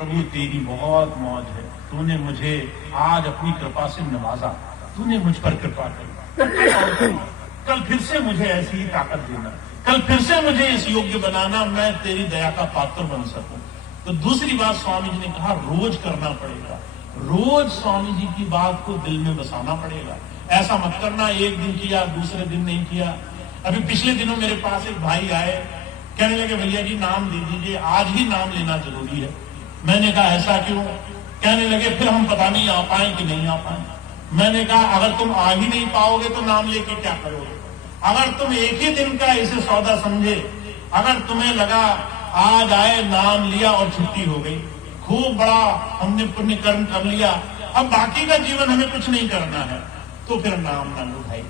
प्रभु तेरी बहुत मौज है, तूने मुझे आज अपनी कृपा से नवाजा, तूने मुझ पर कृपा करी, कल फिर से मुझे ऐसी ही ताकत देना, कल फिर से मुझे इस योग्य बनाना, मैं तेरी दया का पात्र बन सकूं। तो दूसरी बात स्वामी जी ने कहा, रोज करना पड़ेगा, रोज स्वामी जी की बात को दिल में बसाना पड़ेगा। ऐसा मत करना एक दिन किया दूसरे दिन नहीं किया। अभी पिछले दिनों मेरे पास एक भाई आए, कहने लगे भैया जी नाम दे दीजिए, आज ही नाम लेना जरूरी है। मैंने कहा ऐसा क्यों? कहने लगे फिर हम पता नहीं आ पाए कि नहीं आ पाए। मैंने कहा अगर तुम आ ही नहीं पाओगे तो नाम लेके क्या करोगे? अगर तुम एक ही दिन का इसे सौदा समझे, अगर तुम्हें लगा आज आए नाम लिया और छुट्टी हो गई, खूब बड़ा हमने पुण्य कर्म कर लिया, अब बाकी का जीवन हमें कुछ नहीं करना है, तो फिर नाम ना लो भाई।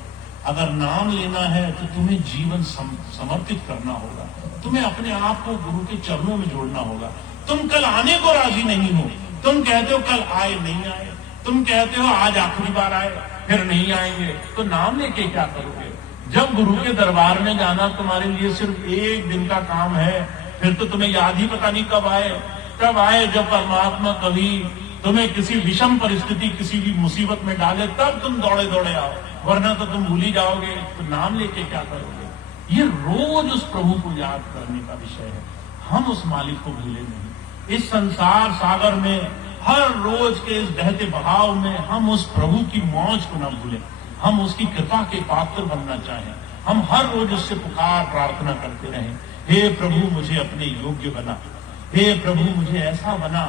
अगर नाम लेना है तो तुम्हें जीवन समर्पित करना होगा, तुम्हें अपने आप को गुरु के चरणों में जोड़ना होगा। तुम कल आने को राजी नहीं हो, तुम कहते हो कल आए नहीं आए, तुम कहते हो आज आखिरी बार आए फिर नहीं आएंगे, तो नाम लेके क्या करोगे? जब गुरु के दरबार में जाना तुम्हारे लिए सिर्फ एक दिन का काम है, फिर तो तुम्हें याद ही पता नहीं कब आए। तब आए जब परमात्मा कभी तुम्हें किसी विषम परिस्थिति, किसी भी मुसीबत में डाले, तब तुम दौड़े दौड़े आओ, वरना तो तुम भूल ही जाओगे। तो नाम लेके क्या करोगे? ये रोज उस प्रभु को याद करने का विषय है। हम उस मालिक को भूले नहीं। इस संसार सागर में हर रोज के इस बहते बहाव में हम उस प्रभु की मौज को न भूलें, हम उसकी कृपा के पात्र बनना चाहें। हम हर रोज उससे पुकार प्रार्थना करते रहें, हे प्रभु मुझे अपने योग्य बना, हे प्रभु मुझे ऐसा बना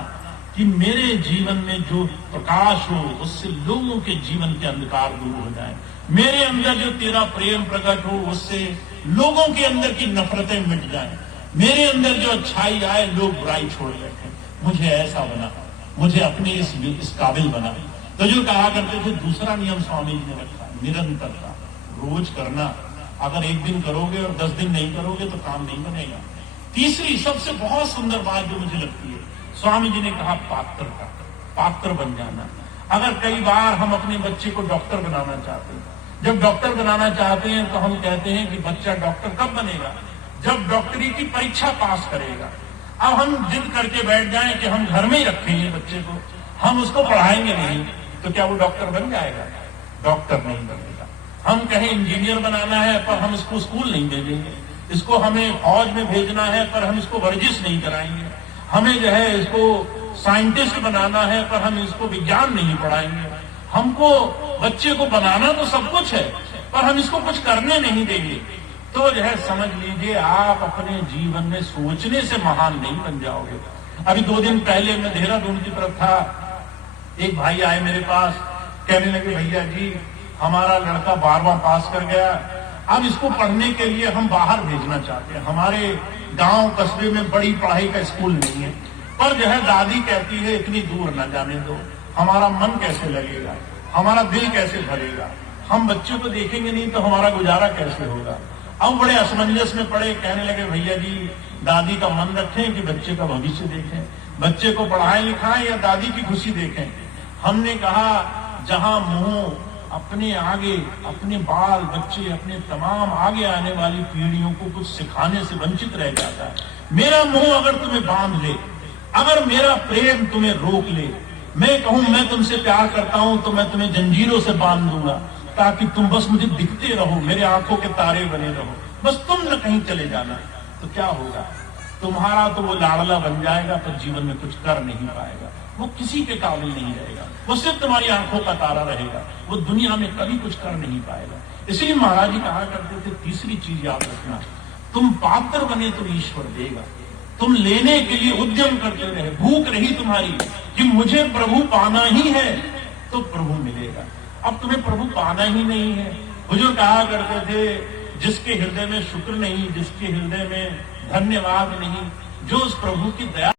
कि मेरे जीवन में जो प्रकाश हो उससे लोगों के जीवन के अंधकार दूर हो जाए, मेरे अंदर जो तेरा प्रेम प्रकट हो उससे लोगों के अंदर की नफरतें मिट जाएं, मेरे अंदर जो अच्छाई आए लोग बुराई छोड़ बैठे। मुझे ऐसा बना, मुझे अपने इस काबिल बना। तो जो कहा करते थे, दूसरा नियम स्वामी जी ने रखा, निरंतरता, रोज करना। अगर एक दिन करोगे और 10 दिन नहीं करोगे तो काम नहीं बनेगा। तीसरी सबसे बहुत सुंदर बात जो मुझे लगती है, स्वामी जी ने कहा पात्रता, पात्र बन जाना। अगर कई बार हम अपने बच्चे को डॉक्टर बनाना चाहते हैं, जब डॉक्टर बनाना चाहते हैं तो हम कहते हैं कि बच्चा डॉक्टर कब बनेगा? जब डॉक्टरी की परीक्षा पास करेगा। अब हम जिद करके बैठ जाएं कि हम घर में ही रखेंगे बच्चे को, हम उसको पढ़ाएंगे नहीं, तो क्या वो डॉक्टर बन जाएगा? डॉक्टर नहीं बनेगा। हम कहें इंजीनियर बनाना है पर हम इसको स्कूल नहीं भेजेंगे, इसको हमें फौज में भेजना है पर हम इसको वर्जिश नहीं कराएंगे, हमें जो है इसको साइंटिस्ट बनाना है पर हम इसको विज्ञान नहीं पढ़ाएंगे। हमको बच्चे को बनाना तो सब कुछ है पर हम इसको कुछ करने नहीं देंगे। तो जो है समझ लीजिए आप अपने जीवन में सोचने से महान नहीं बन जाओगे। अभी 2 दिन पहले मैं देहरादून की तरफ था, एक भाई आए मेरे पास, कहने लगे भैया जी हमारा लड़का 12वां पास कर गया, अब इसको पढ़ने के लिए हम बाहर भेजना चाहते हैं। हमारे गांव कस्बे में बड़ी पढ़ाई का स्कूल नहीं है, पर जो है दादी कहती है इतनी दूर न जाने दो, हमारा मन कैसे लगेगा, हमारा दिल कैसे भरेगा, हम बच्चों को देखेंगे नहीं तो हमारा गुजारा कैसे होगा। अब बड़े असमंजस में पड़े, कहने लगे भैया जी दादी का मन रखें कि बच्चे का भविष्य देखें, बच्चे को पढ़ाएं लिखाएं या दादी की खुशी देखें। हमने कहा जहां मुंह अपने आगे, अपने बाल बच्चे, अपने तमाम आगे आने वाली पीढ़ियों को कुछ सिखाने से वंचित रह जाता है। मेरा मुंह अगर तुम्हें बांध ले, अगर मेरा प्रेम तुम्हें रोक ले, मैं कहूं मैं तुमसे प्यार करता हूं तो मैं तुम्हें जंजीरों से बांध दूंगा ताकि तुम बस मुझे दिखते रहो, मेरे आंखों के तारे बने रहो, बस तुम न कहीं चले जाना, तो क्या होगा? तुम्हारा तो वो लाडला बन जाएगा पर जीवन में कुछ कर नहीं पाएगा, वो किसी के काबिल नहीं रहेगा, वो सिर्फ तुम्हारी आंखों का तारा रहेगा, वो दुनिया में कभी कुछ कर नहीं पाएगा। इसलिए महाराज जी कहा करते थे, तीसरी चीज याद रखना, तुम पात्र बने तो ईश्वर देगा। तुम लेने के लिए उद्यम करते रहे, भूख रही तुम्हारी कि मुझे प्रभु पाना ही है तो प्रभु मिलेगा। अब तुम्हें प्रभु पाना ही नहीं है। हुजूर कहा करते थे, जिसके हृदय में शुक्र नहीं, जिसके हृदय में धन्यवाद नहीं, जो उस प्रभु की दया